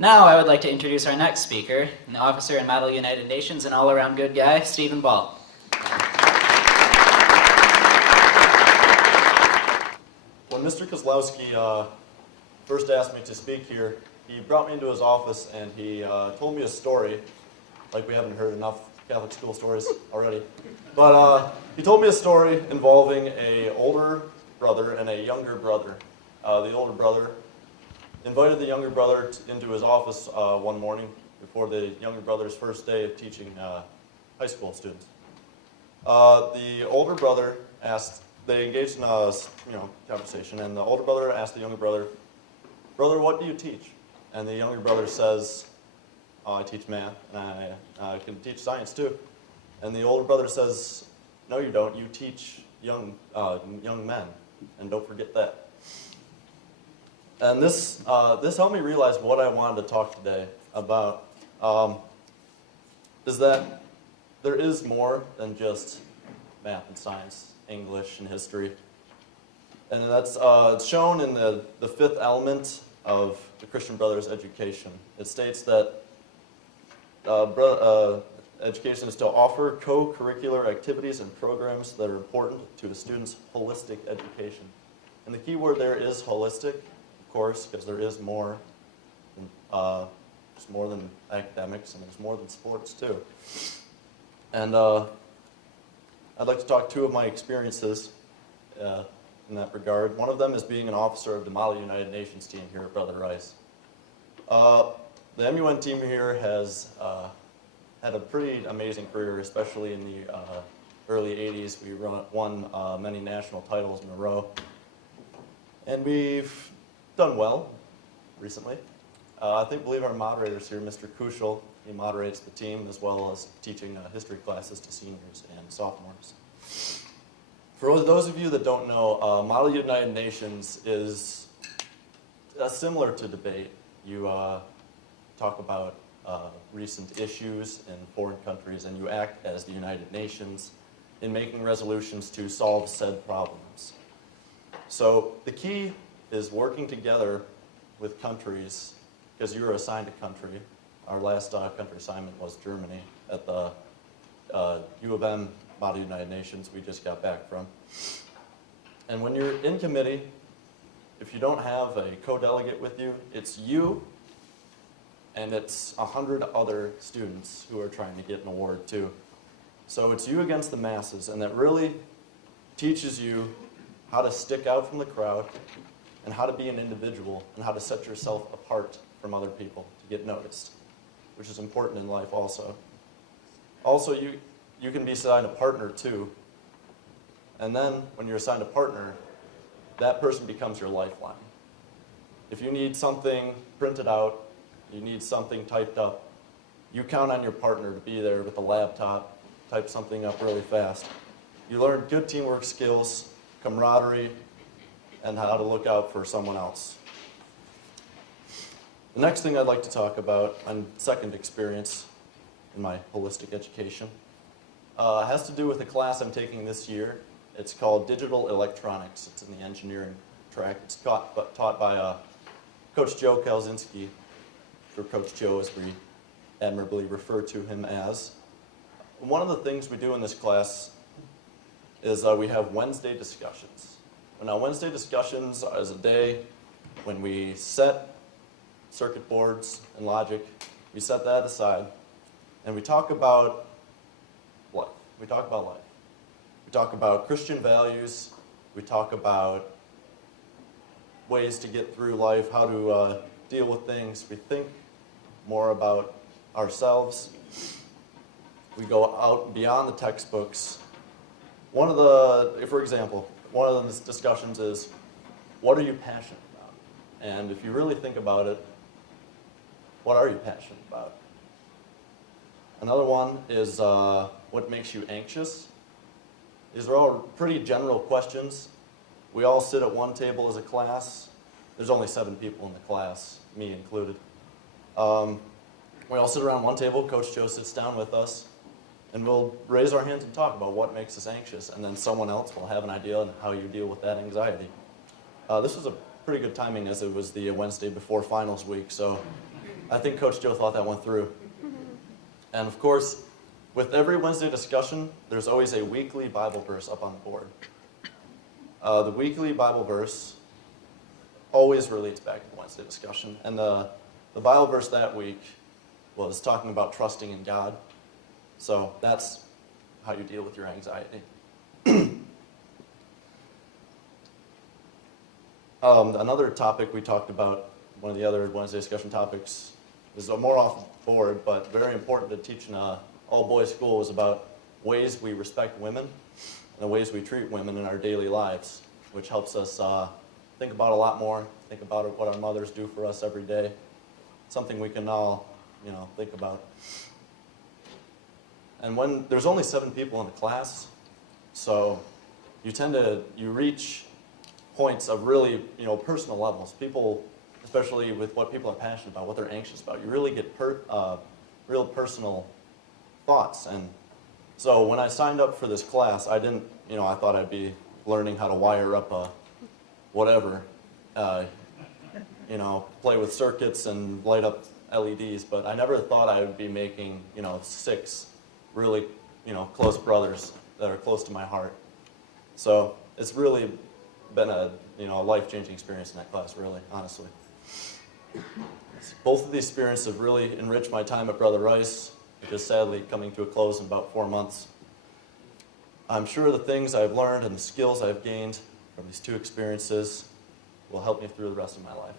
Now I would like to introduce our next speaker, an officer in Model United Nations and all-around good guy, Stephen Ball. When Mr. Kozlowski first asked me to speak here, he brought me into his office and he told me a story, like we haven't heard enough Catholic school stories already. But he told me a story involving an older brother and a younger brother. The older brother invited the younger brother into his office one morning before the younger brother's first day of teaching high school students. The older brother asked, they engaged in a conversation, and the older brother asked the younger brother, "Brother, what do you teach?" And the younger brother says, "Oh, I teach math, and I can teach science too." And the older brother says, "No, you don't. You teach young men, and don't forget that." And this helped me realize what I wanted to talk today about, is that there is more than just math and science, English and history. And that's it's shown in the fifth element of the Christian Brothers education. It states that education is to offer co-curricular activities and programs that are important to a student's holistic education. And the key word there is holistic, of course, because there is more than academics, and there's more than sports too. And I'd like to talk two of my experiences in that regard. One of them is being an officer of the Model United Nations team here at Brother Rice. The MUN team here has had a pretty amazing career, especially in the early 80s. We won many national titles in a row. And we've done well recently. I believe our moderator's here, Mr. Kuschel. He moderates the team as well as teaching history classes to seniors and sophomores. For those of you that don't know, Model United Nations is similar to debate. You talk about recent issues in foreign countries, and you act as the United Nations in making resolutions to solve said problems. So the key is working together with countries, because you're assigned a country. Our last country assignment was Germany at the U of M Model United Nations we just got back from. And when you're in committee, if you don't have a co-delegate with you, it's you and it's 100 other students who are trying to get an award too. So it's you against the masses, and that really teaches you how to stick out from the crowd and how to be an individual and how to set yourself apart from other people to get noticed, which is important in life also. Also, you can be assigned a partner too. And then when you're assigned a partner, that person becomes your lifeline. If you need something printed out, you need something typed up, you count on your partner to be there with a laptop, type something up really fast. You learn good teamwork skills, camaraderie, and how to look out for someone else. The next thing I'd like to talk about, my second experience in my holistic education, has to do with a class I'm taking this year. It's called Digital Electronics. It's in the engineering track. It's taught by Coach Joe Kalzinski, or Coach Joe as we admirably refer to him as. One of the things we do in this class is we have Wednesday discussions. Now, Wednesday discussions is a day when we set circuit boards and logic. We set that aside, and we talk about life. We talk about life. We talk about Christian values. We talk about ways to get through life, how to deal with things. We think more about ourselves. We go out beyond the textbooks. For example, one of the discussions is, what are you passionate about? And if you really think about it, what are you passionate about? Another one is, what makes you anxious? These are all pretty general questions. We all sit at one table as a class. There's only 7 people in the class, me included. We all sit around one table. Coach Joe sits down with us, and we'll raise our hands and talk about what makes us anxious, and then someone else will have an idea on how you deal with that anxiety. This was a pretty good timing, as it was the Wednesday before finals week, so I think Coach Joe thought that one through. And of course, with every Wednesday discussion, there's always a weekly Bible verse up on the board. The weekly Bible verse always relates back to the Wednesday discussion. And the Bible verse that week was talking about trusting in God. So that's how you deal with your anxiety. Another topic we talked about, one of the other Wednesday discussion topics, is more off board, but very important to teach in a all-boys school, was about ways we respect women and the ways we treat women in our daily lives, which helps us think about a lot more, think about what our mothers do for us every day, something we can all, think about. And when there's only 7 people in the class, so you reach points of really, personal levels. People, especially with what people are passionate about, what they're anxious about, you really get real personal thoughts. And so when I signed up for this class, I didn't, I thought I'd be learning how to wire up a whatever, play with circuits and light up LEDs, but I never thought I would be making, 6 really, close brothers that are close to my heart. So it's really been a life-changing experience in that class, really, honestly. Both of these experiences have really enriched my time at Brother Rice, which is sadly coming to a close in about 4 months. I'm sure the things I've learned and the skills I've gained from these 2 experiences will help me through the rest of my life.